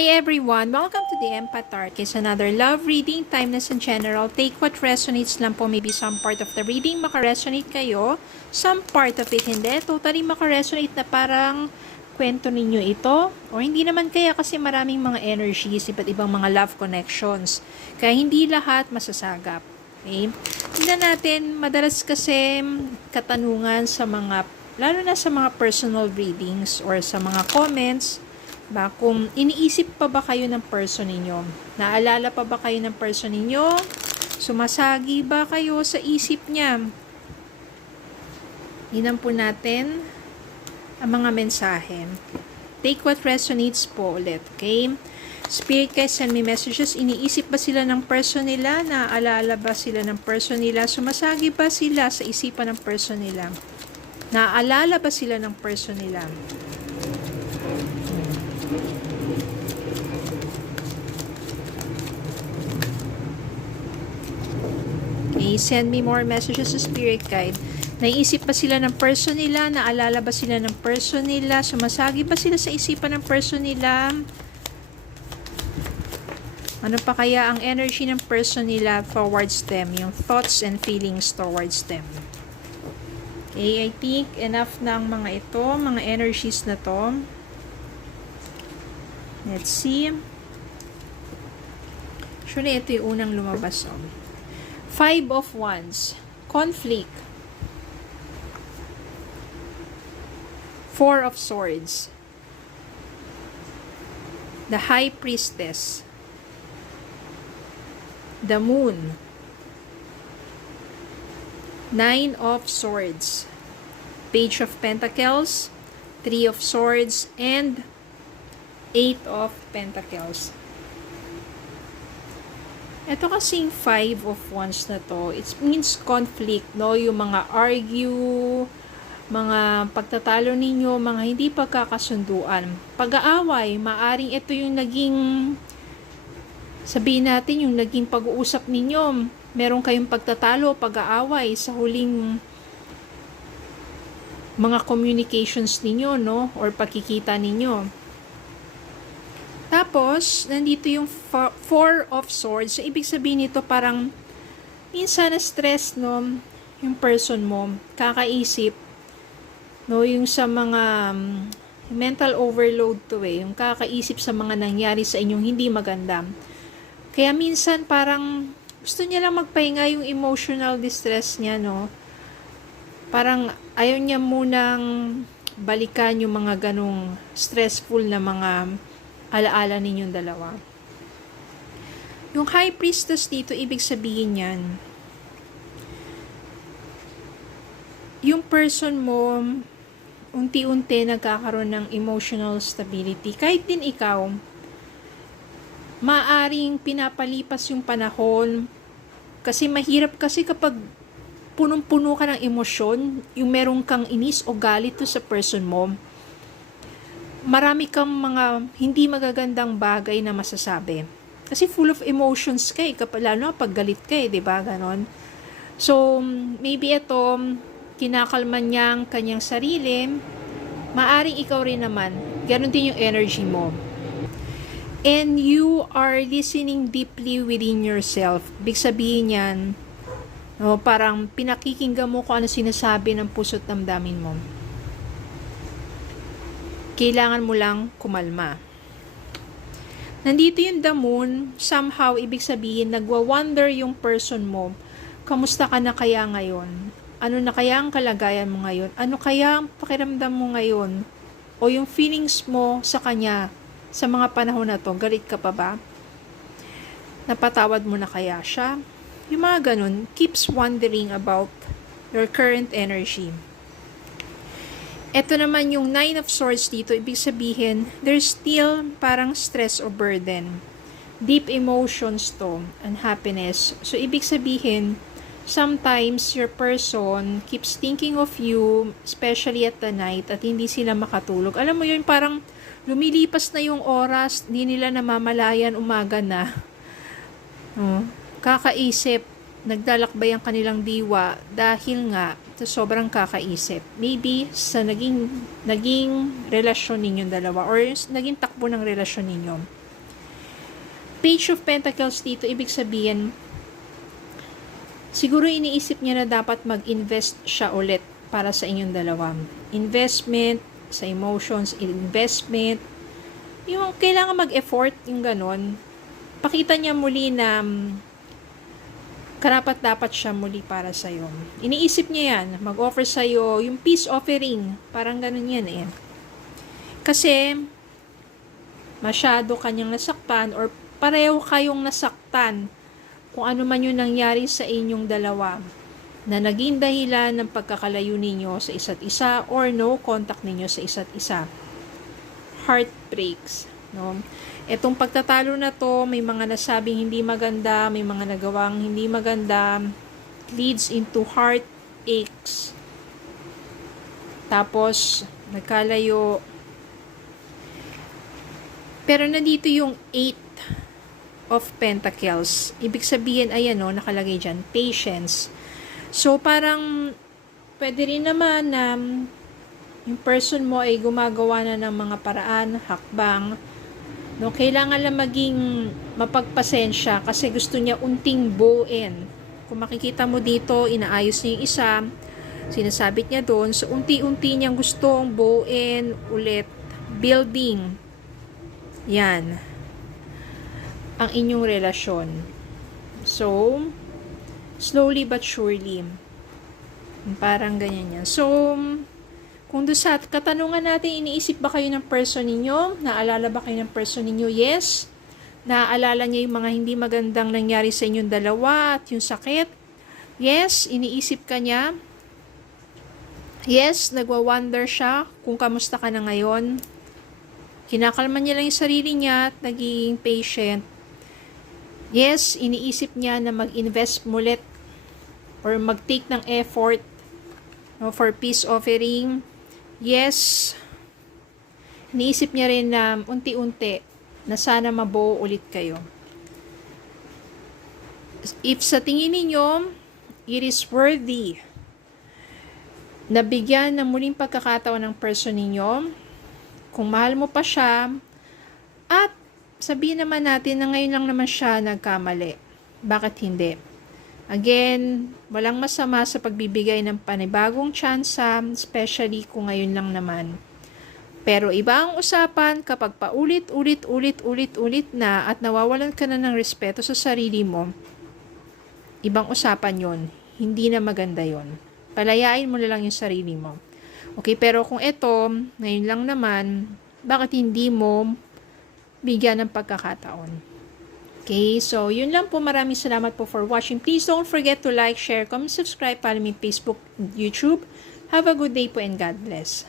Hi everyone! Welcome to the Empath Arc. It's another love reading, timeless and general. Take what resonates lang po. Maybe some part of the reading makaresonate kayo. Some part of it hindi. Totally makaresonate na parang kwento ninyo ito. O hindi naman kaya kasi maraming mga energies, iba't ibang mga love connections. Kaya hindi lahat masasagap. Okay? Tingnan natin, madalas kasi katanungan sa mga, lalo na sa mga personal readings or sa mga comments, ba, kung iniisip pa ba kayo ng person ninyo? Naalala pa ba kayo ng person ninyo? Sumasagi ba kayo sa isip niya? Tingnan po natin ang mga mensahe. Take what resonates po ulit, okay? Spirit guys, send me messages. Iniisip ba sila ng person nila? Naalala ba sila ng person nila? Sumasagi ba sila sa isipan ng person nila? Naalala ba sila ng person nila? Okay, send me more messages sa Spirit Guide. Naisip ba sila ng person nila? Naalala ba sila ng person nila? Sumasagi ba sila sa isipan ng person nila? Ano pa kaya ang energy ng person nila towards them? Yung thoughts and feelings towards them. Okay, I think enough ng mga ito, mga energies na to. Let's see. Actually, ito yung unang lumabas. Five of Wands. Conflict. Four of Swords. The High Priestess. The Moon. Nine of Swords. Page of Pentacles. Three of Swords. And Eight of Pentacles. Ito kasing Five of Wands na to, it means conflict, no? Yung mga argue, mga pagtatalo ninyo, mga hindi pagkakasunduan. Pag-aaway, maaring ito yung naging, sabihin natin, yung naging pag-uusap ninyo. Meron kayong pagtatalo, pag-aaway sa huling mga communications ninyo, no? Or pagkikita ninyo. Tapos, nandito yung Four of Swords. So, ibig sabihin nito parang minsan na stress, no, yung person mo, kakaisip, no, yung sa mga mental overload to yung kakaisip sa mga nangyari sa inyong hindi maganda. Kaya minsan parang gusto niya lang magpahinga yung emotional distress niya, no. Parang ayaw niya munang balikan yung mga ganong stressful na mga alaala ninyong dalawa. Yung High Priestess dito, ibig sabihin yan, yung person mo, unti-unti nagkakaroon ng emotional stability. Kahit din ikaw, maaring pinapalipas yung panahon, kasi mahirap kasi kapag punong-puno ka ng emosyon, yung meron kang inis o galit to sa person mo, marami kang mga hindi magagandang bagay na masasabi. Kasi full of emotions ka lalo pag galit ka di ba? Ganon. So, maybe ito, kinakalman niya ang kanyang sarili, maaring ikaw rin naman, ganon din yung energy mo. And you are listening deeply within yourself. Big sabihin yan, no, parang pinakikinggan mo kung ano sinasabi ng puso't damdamin mo. Kailangan mo lang kumalma. Nandito yung the moon, somehow, ibig sabihin, nagwa-wonder yung person mo, kamusta ka na kaya ngayon? Ano na kaya ang kalagayan mo ngayon? Ano kaya ang pakiramdam mo ngayon? O yung feelings mo sa kanya, sa mga panahon na to, galit ka pa ba? Napatawad mo na kaya siya? Yung mga ganun, keeps wondering about your current energy. Ito naman yung Nine of Swords dito, ibig sabihin, there's still parang stress o burden. Deep emotions to, unhappiness. So, ibig sabihin, sometimes your person keeps thinking of you, especially at the night, at hindi sila makatulog. Alam mo yun, parang lumilipas na yung oras, hindi nila namamalayan, umaga na. Kakaisip, naglalakbay ang kanilang diwa dahil nga sa sobrang kakaisip. Maybe sa naging relasyon ninyong dalawa or naging takbo ng relasyon ninyo. Page of Pentacles dito, ibig sabihin, siguro iniisip niya na dapat mag-invest siya ulit para sa inyong dalawa. Investment, sa emotions, investment, yung kailangan mag-effort, yung ganon. Pakita niya muli na karapat dapat siya muli para sa'yo. Iniisip niya yan, mag-offer sa'yo, yung peace offering, parang ganon yan eh. Kasi, masyado kanyang nasaktan or pareho kayong nasaktan kung ano man yung nangyari sa inyong dalawa na naging dahilan ng pagkakalayo ninyo sa isa't isa or no contact ninyo sa isa't isa. Heartbreaks. No? Etong pagtatalo na to, may mga nasabing hindi maganda, may mga nagawang hindi maganda, leads into heartaches. Tapos, nagkalayo. Pero nandito yung 8 of Pentacles. Ibig sabihin, ayan o, nakalagay dyan, patience. So, parang, pwede rin naman na yung person mo ay gumagawa na ng mga paraan, hakbang. No, kailangan lang maging mapagpasensya kasi gusto niya unting buuin. Kung makikita mo dito, inaayos niya yung isa, sinasabit niya doon, so unti-unti niyang gustong buuin ulit, building. Yan. Ang inyong relasyon. So, slowly but surely. Parang ganyan yan. So, kung doon sa katanungan natin, iniisip ba kayo ng person ninyo? Naalala ba kayo ng person ninyo? Yes. Naaalala niya yung mga hindi magandang nangyari sa inyong dalawa at yung sakit? Yes. Iniisip ka niya? Yes. Nagwa-wonder siya kung kamusta ka na ngayon. Kinakalma niya lang yung sarili niya at naging patient. Yes. Iniisip niya na mag-invest mulit or mag-take ng effort for peace offering. Yes, iniisip niya rin na unti-unti na sana mabuo ulit kayo. If sa tingin ninyo, it is worthy na bigyan ng muling pagkakataon ng person ninyo, kung mahal mo pa siya, at sabihin naman natin na ngayon lang naman siya nagkamali. Bakit hindi? Again, walang masama sa pagbibigay ng panibagong tsansa, especially kung ngayon lang naman. Pero iba ang usapan kapag paulit-ulit na at nawawalan ka na ng respeto sa sarili mo. Ibang usapan yon, hindi na maganda yon. Palayain mo na lang yung sarili mo. Okay, pero kung ito, ngayon lang naman, bakit hindi mo bigyan ng pagkakataon? Okay, so yun lang po. Maraming salamat po for watching. Please don't forget to like, share, comment, subscribe, follow me Facebook, YouTube. Have a good day po and God bless.